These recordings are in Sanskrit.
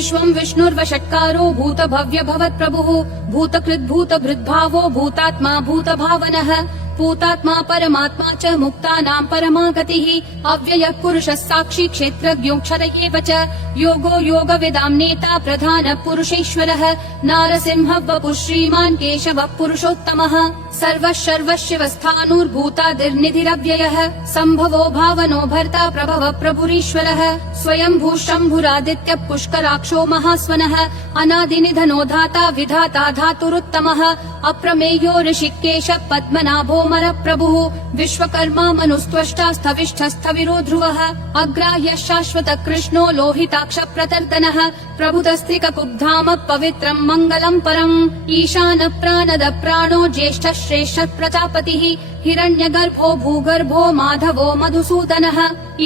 विश्वं विष्णुर्वषट्कारो भूत भव्य भवत् प्रभुः भूतकृद् भूत भृद्भावो भूतात्मा भूत भावनः भूतात्मा परमात्मा च मुक्तानां परमा गतिः अव्ययः पुरुषः साक्षी क्षेत्रज्ञोऽक्षर एव च योगो योगविदां नेता प्रधानः पुरुषेश्वरः नारसिंहः वपुः श्रीमान् केशवः पुरुषोत्तमः सर्वः सर्वशिवस्थाणुर्भूतादिर्निधिरव्ययः सम्भवो भावनो भर्ता प्रभवः प्रभुरीश्वरः स्वयंभू शम्भुरादित्यः पुष्कराक्षो महास्वनः अनादिनिधनो धाता विधाता धातुरुत्तमः अप्रमेयो ऋषिकेशः पद्मनाभो प्रभुः विश्वकर्मा मनुस्त्वष्टा स्थविष्ठस्थविरो ध्रुवः अग्राह्यः शाश्वत कृष्णो लोहिताक्ष प्रतर्दनः प्रभुतस्त्रिककुब्धाम पवित्रम् मङ्गलम् परम् ईशान प्राणद प्राणो ज्येष्ठः श्रेष्ठः प्रजापतिः हिरण्यगर्भो भूगर्भो माधवो मधुसूदनः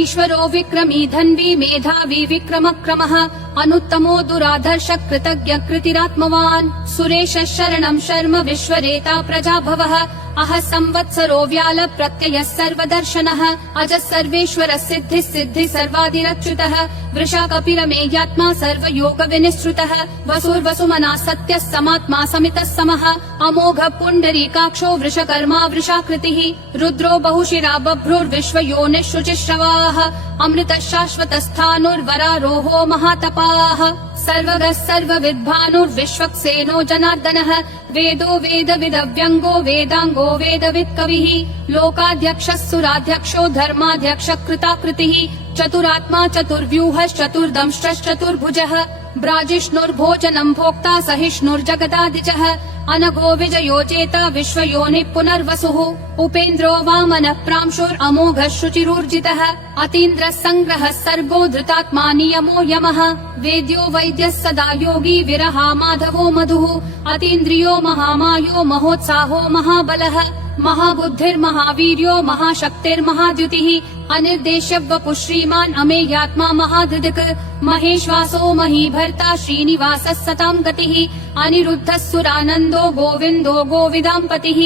ईश्वरो विक्रमी धन्वी मेधावी विक्रमक्रमः अनुत्तमो दुराधर्ष कृतज्ञ कृतिरात्मवान् सुरेशः शरणम् शर्म विश्वरेता प्रजाभवः अह संवत्सरो व्याल प्रत्ययः सर्वदर्शनः अजः सर्वेश्वर सिद्धिः सिद्धि सर्वादिरच्युतः वृषा कपिरमेयात्मा सर्वयोग विनिसृतः वसुर्वसुमना सत्यः समात्मा समितः समः अमोघ पुण्डरीकाक्षो वृषकर्मा वृषाकृतिः रुद्रो बहुशिरा बभ्रुर्विश्वयोनिः शुचिश्रवाः अमृतः शाश्वतस्थाणुर्वरारोहो महातपाः सर्वगः सर्वविद्भानुर्विश्वक्सेनो जनार्दनः वेदो वेदविदव्यङ्गो वेदाङ्गो वेदवित् कविः लोकाध्यक्षः सुराध्यक्षो धर्माध्यक्षः कृताकृतिः चतुरात्मा चतुर्व्यूहश्चतुर्दंष्ट्रश्चतुर्भुजः ब्राजिष्णुर्भोजनम् भोक्ता सहिष्णुर्जगदादिजः अनघो विजयोजेता विश्वयोनिः पुनर्वसुः उपेन्द्रो वामनः प्रांशुरमोघः शुचिरूर्जितः अतीन्द्रः सङ्ग्रहः सर्गो धृतात्मा नियमो यमः वेद्यो वैद्यः सदा योगी विरहा माधवो मधुः अतीन्द्रियो महामायो महोत्साहो महाबलः महाबुद्धिर्महावीर्यो महाशक्तिर्महाद्युतिः अनिर्देश्य वपुः श्रीमान् अमेयात्मा महाधृदिक् महेश्वासो महीभर्ता श्रीनिवासः सतां गतिः अनिरुद्धः सुरानन्दो गोविन्दो गोविदाम्पतिः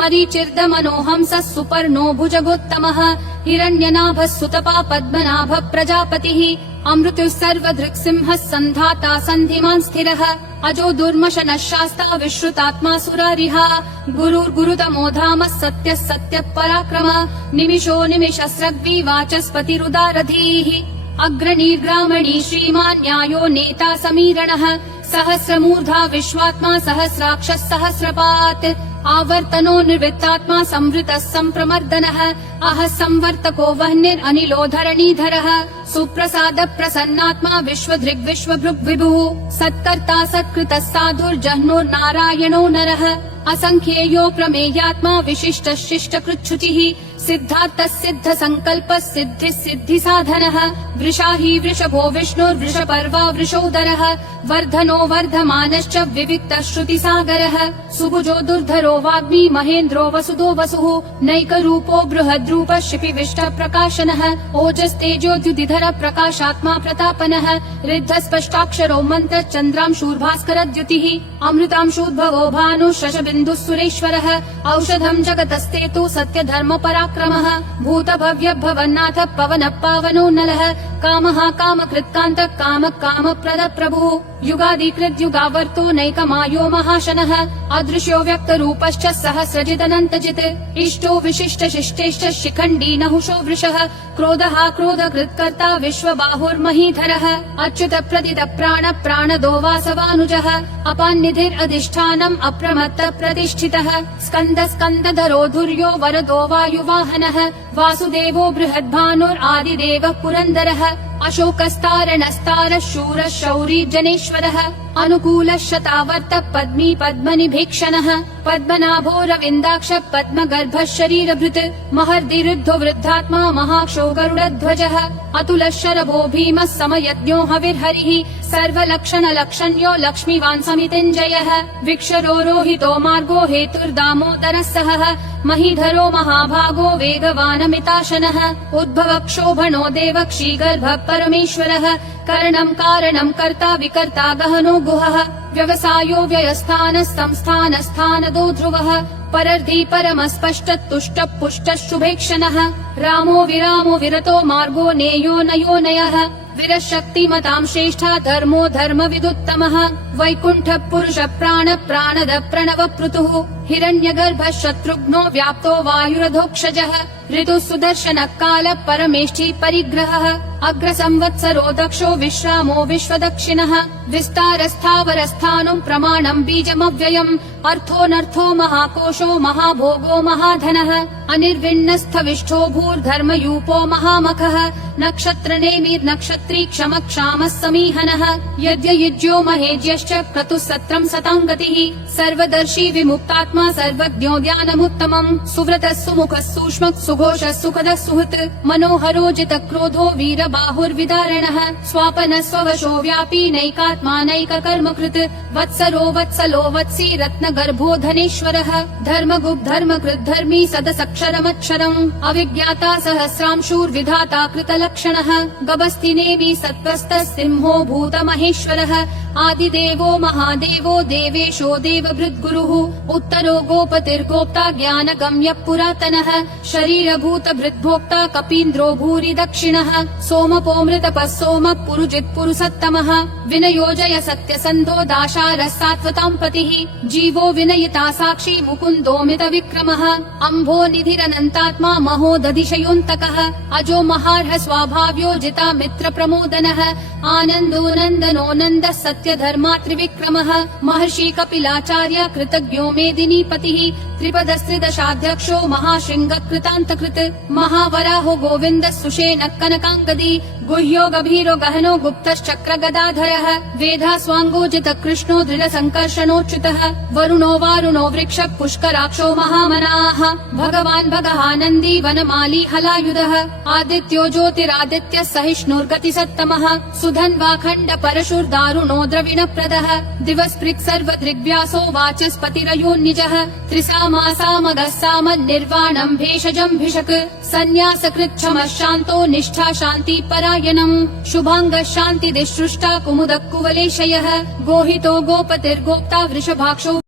मरीचिर्दमनोहंसः सुपर्णो भुजगोत्तमः हिरण्यनाभः सुतपा पद्मनाभः प्रजापतिः अमृतुः सर्वधृक्सिंहः सन्धाता सन्धिमान् स्थिरः अजो दुर्मशनः शास्ता विश्रुतात्मा सुरारिहा गुरुर्गुरुतमो धामः सत्यः सत्यः पराक्रमः निमिषो निमिषस्रग्वी वाचस्पतिरुदारधीः अग्रणीर्ग्रामणी श्रीमान् न्यायो नेता समीरणः सहस्रमूर्धा विश्वात्मा सहस्राक्षः सहस्रपात् आवर्तनो निर्वृत्तात्मा संवृतः सम्प्रमर्दनः अह संवर्तको वह्निरनिलो धरणीधरः सुप्रसाद प्रसन्नात्मा विश्वधृग् विश्वभृग् विभुः सत्कर्ता सत्कृतः साधुर्जह्नुर्नारायणो नरः असंख्येयो प्रमेयात्मा विशिष्टः शिष्टकृच्छुचिः सिद्धार्थः सिद्ध संकल्पः सिद्धिः सिद्धि साधनः वृषाही वृषभो विष्णुर्वृषपर्वा वृषोदरः वर्धनो वर्धमानश्च विविक्तः श्रुतिसागरः सुभुजो दुर्धरो वाग्मी महेन्द्रो वसुदो वसुः नैकरूपो बृहद्रूपः शिपिविष्टः प्रकाशनः ओजस्तेजोद्युतिधर प्रकाशात्मा प्रतापनः ऋद्धस्पष्टाक्षरो मन्त्रः चन्द्रांशूर्भास्करद्युतिः अमृतांशूद्भवो भानुः शशबिन्दुः सुरेश्वरः औषधम् जगतस्तेतु सत्यधर्म पराक्रमः भूतभव्य भवन्नाथ पवनः पावनो नलः कामः कामकृत्कान्तः कामः कामप्रदः प्रभुः युगादिकृत् युगावर्तो नैकमायो महाशनः अदृश्यो व्यक्तरूपश्च सहस्रजिदनन्तजित् इष्टो विशिष्ट शिष्टेश्च शिखण्डी नहुषो वृषः क्रोधः क्रोधकृत्कर्ता विश्वबाहुर्महीधरः अच्युत प्रदित प्राण प्राणदो वासवानुजः अपान्निधिरधिष्ठानम् अप्रमत्त प्रतिष्ठितः स्कन्द स्कन्दधरो धुर्यो वरदो वायुवाहनः वासुदेवो बृहद्भानुरादिदेवः पुरन्दरः अशोकस्तारणस्तारः शूरः शौरी जनेश्वरः अनुकूलः शतावर्त पद्मी पद्मनिभीक्षणः पद्मनाभो रविन्दाक्ष पद्मगर्भः शरीरभृत् महर्दिरुद्धो वृद्धात्मा महाक्षो गरुडध्वजः अतुलः शरभो भीमः समयज्ञो हविर्हरिः सर्वलक्षणलक्षण्यो लक्ष्मीवान् समितिञ्जयः विक्षरो रोहितो मार्गो हेतुर्दामोदरः सहः महीधरो महाभागो वेगवानमिताशनः उद्भव क्षोभणो देवक्षीगर्भः परमेश्वरः करणम् कारणम् कर्ता विकर्ता गहनो गुहः व्यवसायो व्ययस्थानः संस्थानस्थानदो ध्रुवः परर्धि परमस्पष्ट तुष्ट पुष्ट शुभेक्षणः रामो विरामो विरतो मार्गो नेयो नयो नयः विरशक्तिमतां श्रेष्ठा धर्मो धर्म विदुत्तमः वैकुण्ठ पुरुष प्राण प्राणद प्रणव पृतुः हिरण्यगर्भ शत्रुघ्नो व्याप्तो वायुरधोक्षजः ऋतु सुदर्शन काल परमेष्ठी परिग्रहः अग्र संवत्सरो दक्षो विश्रामो विश्वदक्षिणः विस्तारस्थावरस्थानं प्रमाणं बीजमव्ययम् अर्थोऽनर्थो महाकोशो महाभोगो महाधनः अनिर्विण्णस्थविष्ठो भूर्धर्मयूपो महामखः नक्षत्रनेमिर्नक्षत्री क्षमक्षामः समीहनः यज्ञयुज्यो महेज्यश्च क्रतुसत्रं सतां गतिः सर्वदर्शी विमुक्तात्मा सर्वज्ञो ज्ञानमुत्तमम् सुव्रतः सुमुखः सूक्ष्मः सुघोषः सुखदः सुहृत् मनोहरो जितक्रोधो वीरबाहुर्विदारणः स्वापनः स्ववशो व्यापी नैकात्मा नैककर्मकृत् वत्सरो वत्सलो वत्सी रत्नगर्भो धनेश्वरः धर्मगुप् धर्मकृत् धर्मी सदसक्षरमक्षरम् अविज्ञाता सहस्रांशूर्विधाता कृतलक्षणः गभस्तिनेमि सत्त्वस्तः सिंहो भूतमहेश्वरः आदिदेवो महादेवो देवेशो देवभृद्गुरुः उत्तरो गोपतिर्गोप्ता ज्ञानगम्यः पुरातनः शरीरभूतभृद्भोक्ता कपीन्द्रो भूरि दक्षिणः सोमपोऽमृतपः सोमः पुरुजित् पुरुषोत्तमः विनयोजय सत्यसन्धो दाशारः सात्वतां पतिः जीवो विनयिता साक्षी मुकुन्दोमित विक्रमः अम्भो निधिरनन्तात्मा महोदधिशयोऽन्तकः अजो महार्ह स्वाभाव्यो जिता मित्र प्रमोदनः आनन्दो नन्दनो नन्दः सत्य धर्मा त्रिविक्रमः महर्षि कपिलाचार्य कृतज्ञो मेदिनीपतिः त्रिपदस्त्रिदशाध्यक्षो महाशृंग कृतान्तकृत् महावराहो गोविन्द सुषेण कनकाङ्गदी गुह्यो गभीरो गहनो गुप्तश्चक्र गदाधरः वेधा स्वाङ्गोजित कृष्णो दृढ संकर्षणोच्युतः वरुणो वारुणो वृक्ष पुष्कराक्षो महामनाः भगवान् भगहानन्दी वनमाली हलायुधः आदित्यो ज्योतिरादित्य सहिष्णुर्गति सत्तमः सुधन्वाखण्ड परशुर्दारुणो द्रविणप्रदः दिवस्पृक् सर्वदृग्व्यासो वाचस्पतिरयोन्निजः त्रिसामासामगः सामन्निर्वाणम् भेषजम् भिषक् सन्न्यासकृच्छमः शान्तो निष्ठा शान्ति परायणम् शुभाङ्गः शान्तिदिसृष्टा कुमुदः कुवलेशयः गोहितो गोपतिर्गोप्ता वृषभाक्षो